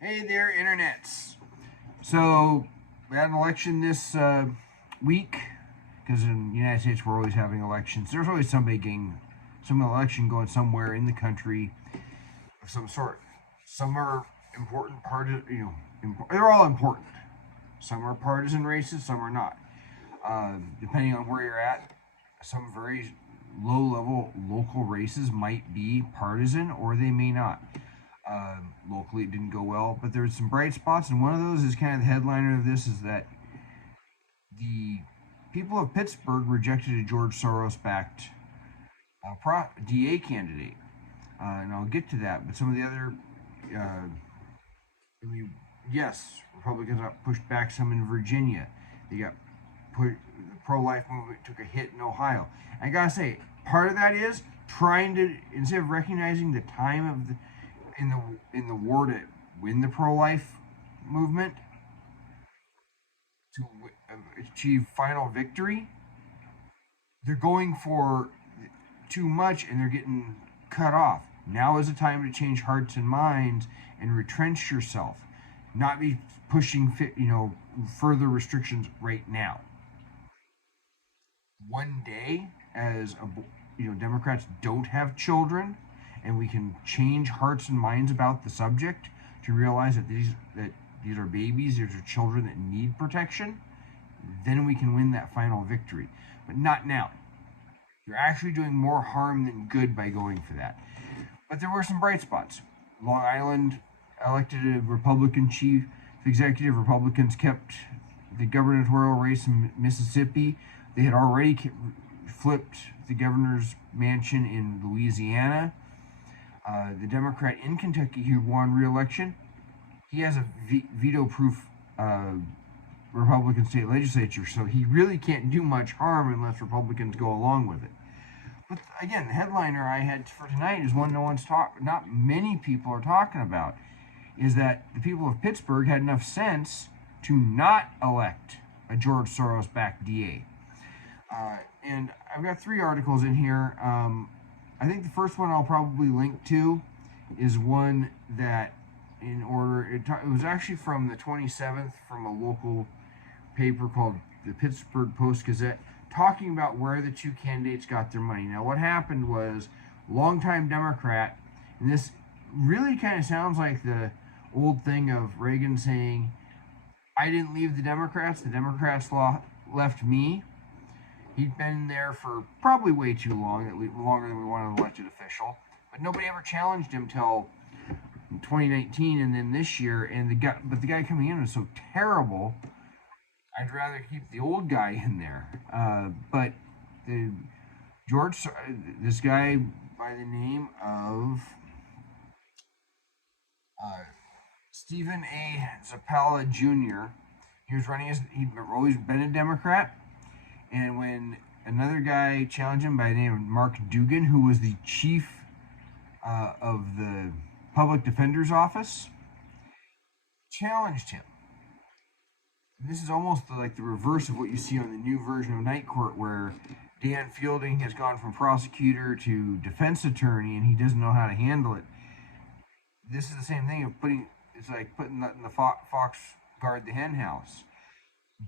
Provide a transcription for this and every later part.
Hey there, internets. So, we had an election this week, because in the United States we're always having elections. There's always somebody getting some election going somewhere in the country of some sort. Some are important they're all important. Some are partisan races, some are not. Depending on where you're at, some very low level local races might be partisan or they may not. Locally, it didn't go well, but there's some bright spots, and one of those is kind of the headliner of this is that the people of Pittsburg rejected a George Soros-backed DA candidate, and I'll get to that. But some of the other, yes, Republicans got pushed back some in Virginia. They got put. The pro-life movement took a hit in Ohio. I gotta say, part of that is trying to, instead of recognizing the time of the in the war to win the pro-life movement, to achieve final victory, they're going for too much and they're getting cut off. Now is the time to change hearts and minds and retrench yourself, not be pushing further restrictions right now. One day, as Democrats don't have children, and we can change hearts and minds about the subject to realize that these are babies, these are children that need protection, then we can win that final victory. But not now. You're actually doing more harm than good by going for that. But there were some bright spots. Long Island elected a Republican chief executive. Republicans kept the gubernatorial race in Mississippi. They had already flipped the governor's mansion in Louisiana. The Democrat in Kentucky who won re-election, he has a veto-proof Republican state legislature, so he really can't do much harm unless Republicans go along with it. But again, the headliner I had for tonight is one not many people are talking about, is that the people of Pittsburgh had enough sense to not elect a George Soros-backed DA. And I've got 3 articles in here. I think the first one I'll probably link to is one that, it was actually from the 27th from a local paper called the Pittsburgh Post-Gazette, talking about where the 2 candidates got their money. Now, what happened was, longtime Democrat, and this really kind of sounds like the old thing of Reagan saying, I didn't leave the Democrats left me. He'd been there for probably way too long, longer than we wanted an elected official. But nobody ever challenged him till 2019 and then this year. But the guy coming in was so terrible, I'd rather keep the old guy in there. But this guy by the name of Stephen A. Zappala Jr., he'd always been a Democrat. And when another guy challenged him by the name of Mark Dugan, who was the chief of the public defender's office, challenged him. And this is almost like the reverse of what you see on the new version of Night Court, where Dan Fielding has gone from prosecutor to defense attorney, and he doesn't know how to handle it. This is the same thing of it's like putting the fox guard the hen house.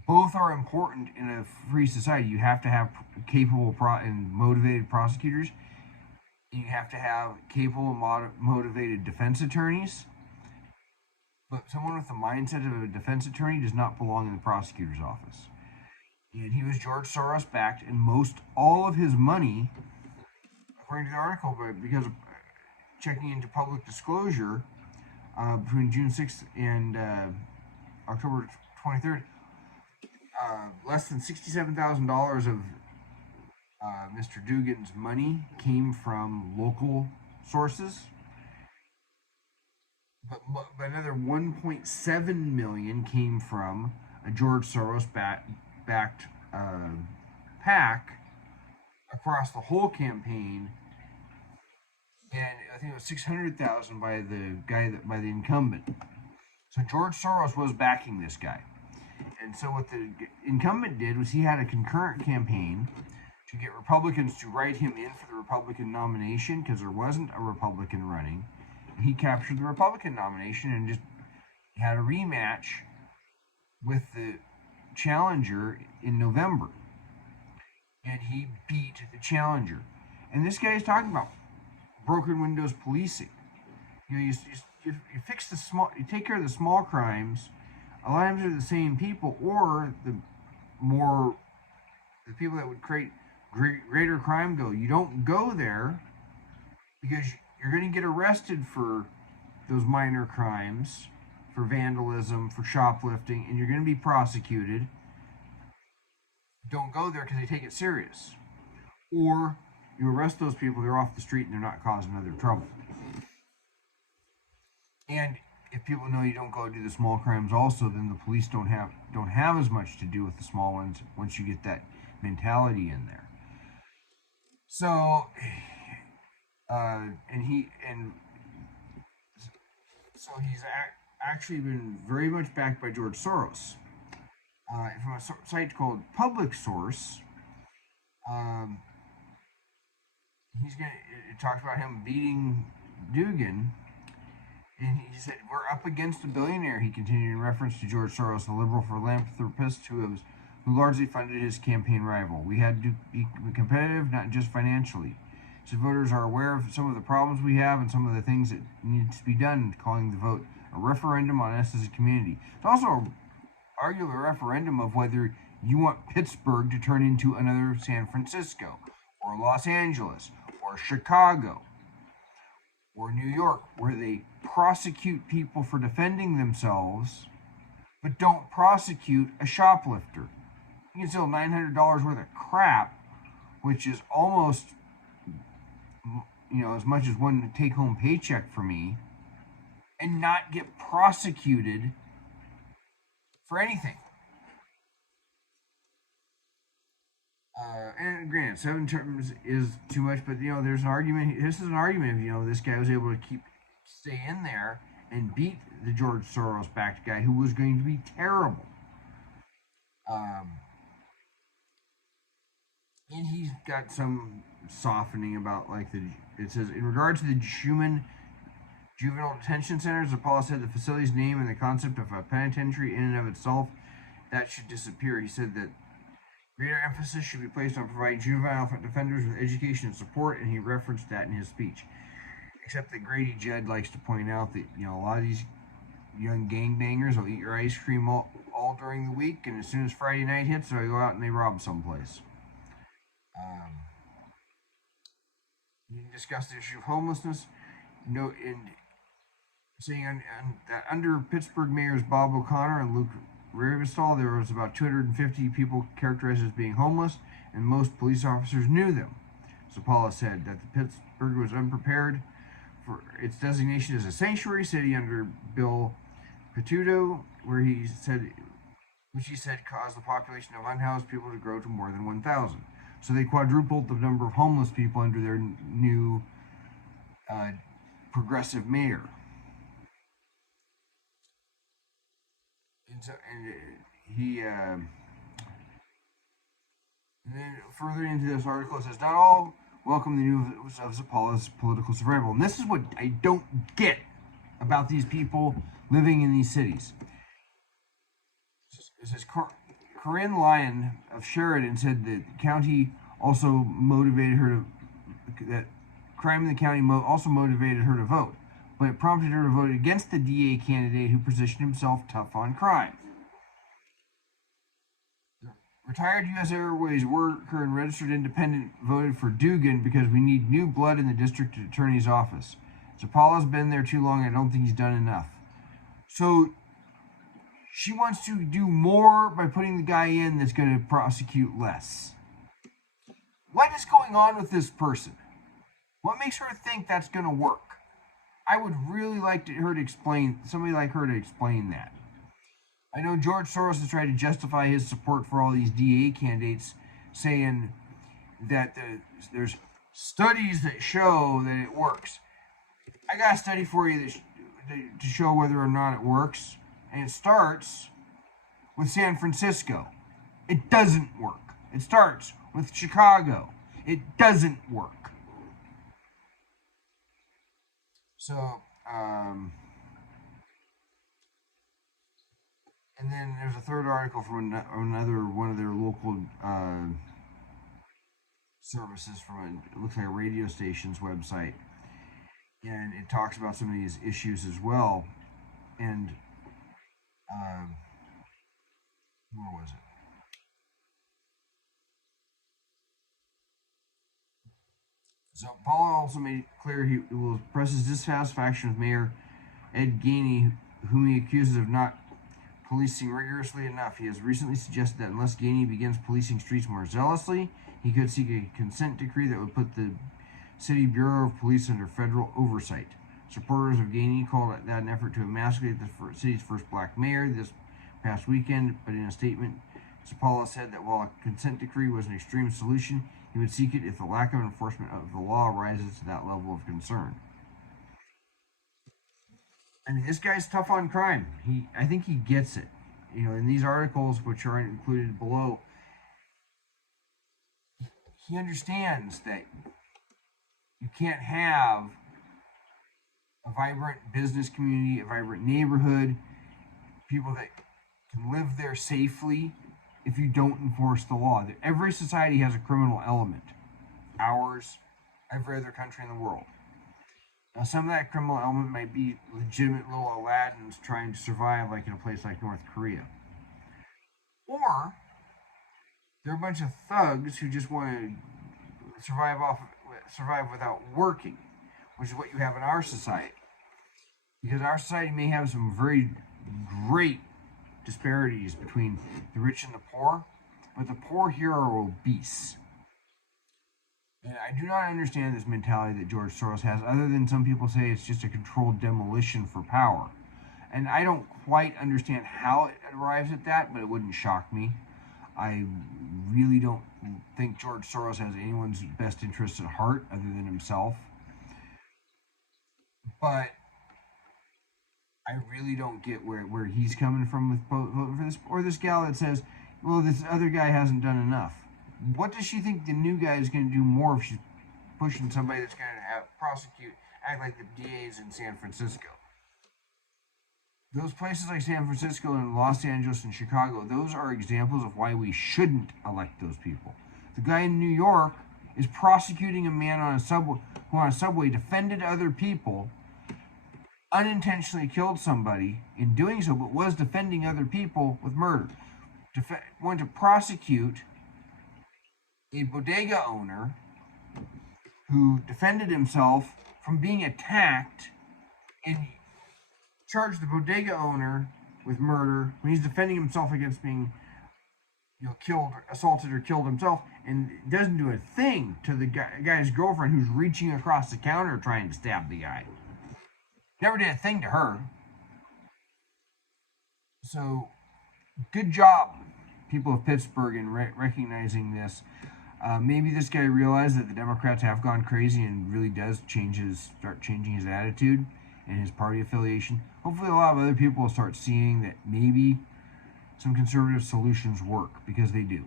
Both are important in a free society. You have to have capable and motivated prosecutors. You have to have capable and motivated defense attorneys. But someone with the mindset of a defense attorney does not belong in the prosecutor's office. And he was George Soros backed, and most all of his money, according to the article, because of checking into public disclosure, between June 6th and October 23rd, less than $67,000 of Mr. Dugan's money came from local sources, but another $1.7 million came from a George Soros backed PAC across the whole campaign, and I think it was $600,000 by the incumbent. So George Soros was backing this guy. And so what the incumbent did was he had a concurrent campaign to get Republicans to write him in for the Republican nomination, because there wasn't a Republican running. And he captured the Republican nomination and just He had a rematch with the challenger in November, and he beat the challenger. And this guy is talking about broken windows policing. You fix the small, you take care of the small crimes. A lot of times they're the same people, or the people that would create greater crime go. You don't go there because you're going to get arrested for those minor crimes, for vandalism, for shoplifting, and you're going to be prosecuted. Don't go there because they take it serious. Or you arrest those people, they're off the street and they're not causing other trouble. And if people know you don't go do the small crimes also, then the police don't have as much to do with the small ones once you get that mentality in there. So he's actually been very much backed by George Soros. From a site called Public Source, it talks about him beating Dugan, and he said, "We're up against a billionaire," he continued, in reference to George Soros, the liberal philanthropist who largely funded his campaign rival. "We had to be competitive, not just financially. So voters are aware of some of the problems we have and some of the things that need to be done, calling the vote a referendum on us as a community." It's also arguably a referendum of whether you want Pittsburg to turn into another San Francisco, or Los Angeles, or Chicago, or New York, where they prosecute people for defending themselves, but don't prosecute a shoplifter. You can steal $900 worth of crap, which is almost, as much as one take-home paycheck for me, and not get prosecuted for anything. And granted, 7 terms is too much, but there's an argument. This is an argument. This guy was able to stay in there and beat the George Soros-backed guy who was going to be terrible. And he's got some softening about it says, in regards to the human juvenile detention centers, Apollo said the facility's name and the concept of a penitentiary in and of itself, that should disappear. He said that greater emphasis should be placed on providing juvenile offenders with education and support, and he referenced that in his speech. Except that Grady Judd likes to point out that a lot of these young gangbangers will eat your ice cream all during the week, and as soon as Friday night hits, they'll go out and they rob someplace. He discussed the issue of homelessness, saying that under Pittsburgh mayors Bob O'Connor and Luke Ravistol, there was about 250 people characterized as being homeless, and most police officers knew them. Zapala said that the Pittsburgh was unprepared for its designation as a sanctuary city under Bill Pituto, which he said caused the population of unhoused people to grow to more than 1,000. So they quadrupled the number of homeless people under their new progressive mayor. And then further into this article, it says, not all welcome the news of Zapala's political survival. And this is what I don't get about these people living in these cities. It says, Corinne Lyon of Sheridan said that the county also motivated her that crime in the county also motivated her to vote, but it prompted her to vote against the DA candidate who positioned himself tough on crime. Retired U.S. Airways worker and registered independent voted for Dugan because we need new blood in the district attorney's office. Zapala's been there too long. I don't think he's done enough. So she wants to do more by putting the guy in that's going to prosecute less. What is going on with this person? What makes her think that's going to work? I would really like somebody like her to explain that. I know George Soros has tried to justify his support for all these DA candidates, saying that there's studies that show that it works. I got a study for you to show whether or not it works, and it starts with San Francisco. It doesn't work. It starts with Chicago. It doesn't work. So, And then there's a third article from another one of their local services from it looks like a radio station's website, and it talks about some of these issues as well. And uh, where was it? So Paul also made it clear he will express his dissatisfaction with Mayor Ed Gainey, whom he accuses of not policing rigorously enough. He has recently suggested that unless Gainey begins policing streets more zealously, he could seek a consent decree that would put the City Bureau of Police under federal oversight. Supporters of Gainey called that an effort to emasculate the city's first black mayor this past weekend, but in a statement, Zapala said that while a consent decree was an extreme solution, he would seek it if the lack of enforcement of the law rises to that level of concern. I mean, this guy's tough on crime. I think he gets it. You know, in these articles, which are included below, he understands that you can't have a vibrant business community, a vibrant neighborhood, people that can live there safely if you don't enforce the law. Every society has a criminal element. Ours, every other country in the world. Now, some of that criminal element might be legitimate little Aladdins trying to survive, like in a place like North Korea. Or they're a bunch of thugs who just want to survive without working, which is what you have in our society. Because our society may have some very great disparities between the rich and the poor, but the poor here are obese. And I do not understand this mentality that George Soros has, other than some people say it's just a controlled demolition for power. And I don't quite understand how it arrives at that, but it wouldn't shock me. I really don't think George Soros has anyone's best interests at heart other than himself. But I really don't get where he's coming from with voting for this, or this gal that says, well, this other guy hasn't done enough. What does she think the new guy is going to do more if she's pushing somebody that's going to prosecute, act like the DAs in San Francisco? Those places like San Francisco and Los Angeles and Chicago, those are examples of why we shouldn't elect those people. The guy in New York is prosecuting a man on a subway who on a subway defended other people, unintentionally killed somebody in doing so, but was defending other people with murder. Went to prosecute a bodega owner who defended himself from being attacked and charged the bodega owner with murder when he's defending himself against being killed, assaulted, or killed himself, and doesn't do a thing to the guy's girlfriend who's reaching across the counter trying to stab the guy. Never did a thing to her. So, good job, people of Pittsburgh, in recognizing this. Maybe this guy realized that the Democrats have gone crazy and really does start changing his attitude and his party affiliation. Hopefully a lot of other people will start seeing that maybe some conservative solutions work, because they do.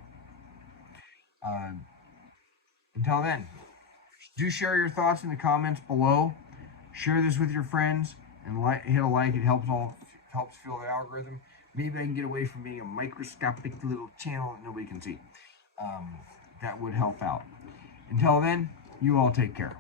Until then, do share your thoughts in the comments below. Share this with your friends and hit a like. It helps fuel the algorithm. Maybe I can get away from being a microscopic little channel that nobody can see. That would help out. Until then, you all take care.